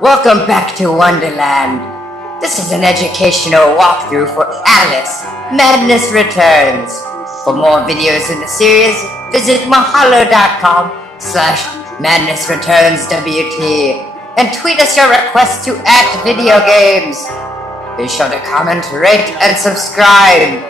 Welcome back to Wonderland. This is an educational walkthrough for Alice. Madness Returns. For more videos in the series, visit mahalo.com/madnessreturnswt and tweet us your requests to @videogames. Be sure to comment, rate, and subscribe.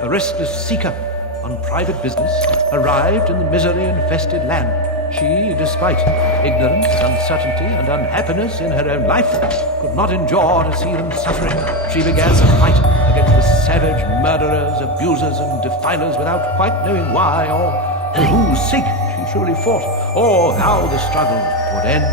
A restless seeker on private business arrived in the misery-infested land. She, despite ignorance, uncertainty, and unhappiness in her own life, could not endure to see them suffering. She began to fight against the savage murderers, abusers, and defilers without quite knowing why or for whose sake she truly fought, or how the struggle would end.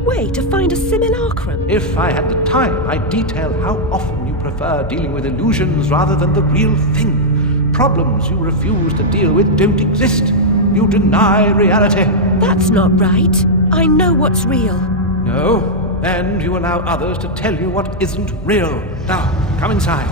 easiest way to find a simulacrum? If I had the time, I'd detail how often you prefer dealing with illusions rather than the real thing. Problems you refuse to deal with don't exist. You deny reality. That's not right. I know what's real. No, and you allow others to tell you what isn't real. Now, come inside.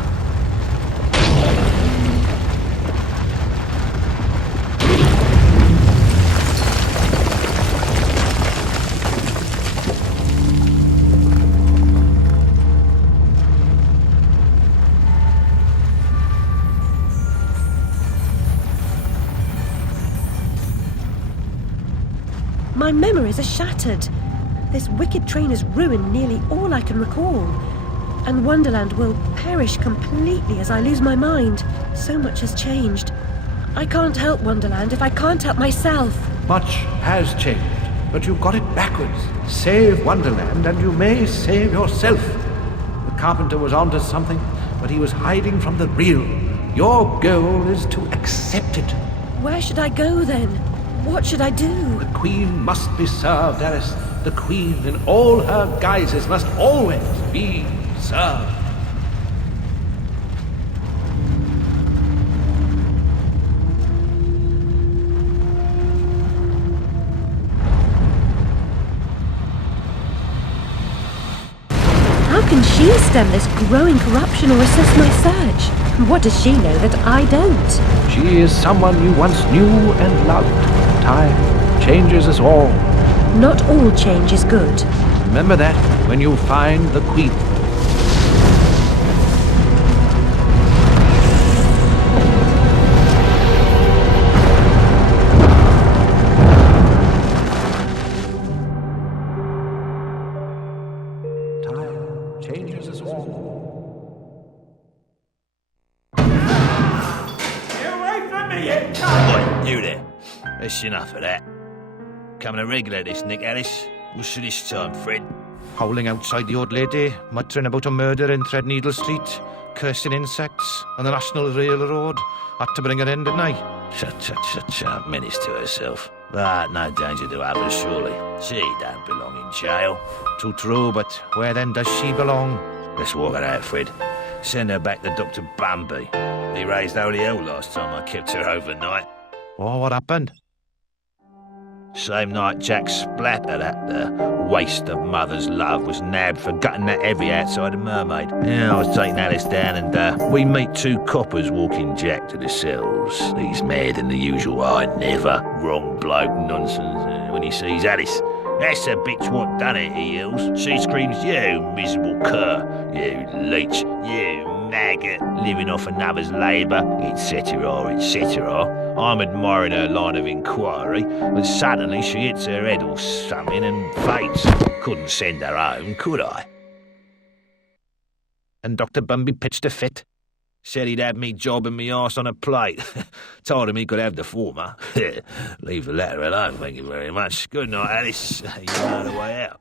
My memories are shattered. This wicked train has ruined nearly all I can recall. And Wonderland will perish completely as I lose my mind. So much has changed. I can't help Wonderland if I can't help myself. Much has changed, but you got it backwards. Save Wonderland and you may save yourself. The carpenter was onto something, but he was hiding from the real. Your goal is to accept it. Where should I go then? What should I do? The Queen must be served, Alice. The Queen in all her guises must always be served. How can she stem this growing corruption or assist my search? What does she know that I don't? She is someone you once knew and loved. Time changes us all. Not all change is good. Remember that when you find the Queen. Time changes us all. Get away from me, you cunt! Oi, you there. That's enough of that. Coming a regular this, Nick Alice. What's this time, Fred? Howling outside the old lady, muttering about a murder in Threadneedle Street, cursing insects on the National Railroad. Had to bring her in, didn't I? Shut, menace to herself. But no danger to others, surely. She don't belong in jail. Too true, but where then does she belong? Let's walk her out, Fred. Send her back to Dr. Bumby. He raised holy hell last time I kept her overnight. Oh, what happened? Same night Jack Splatter, that waste of mother's love, was nabbed for gutting that heavy outside the Mermaid. Yeah, I was taking Alice down and we meet two coppers walking Jack to the cells. He's mad than the usual I never, wrong bloke nonsense when he sees Alice. That's the bitch what done it, he yells. She screams, you miserable cur, you leech, you maggot, living off another's labour, etc., etc. I'm admiring her line of inquiry, but suddenly she hits her head or something and faints. Couldn't send her home, could I? And Dr. Bumby pitched a fit. Said he'd have me jobbing me arse on a plate. Told him he could have the former. Leave the latter alone, thank you very much. Good night, Alice. You know the way out.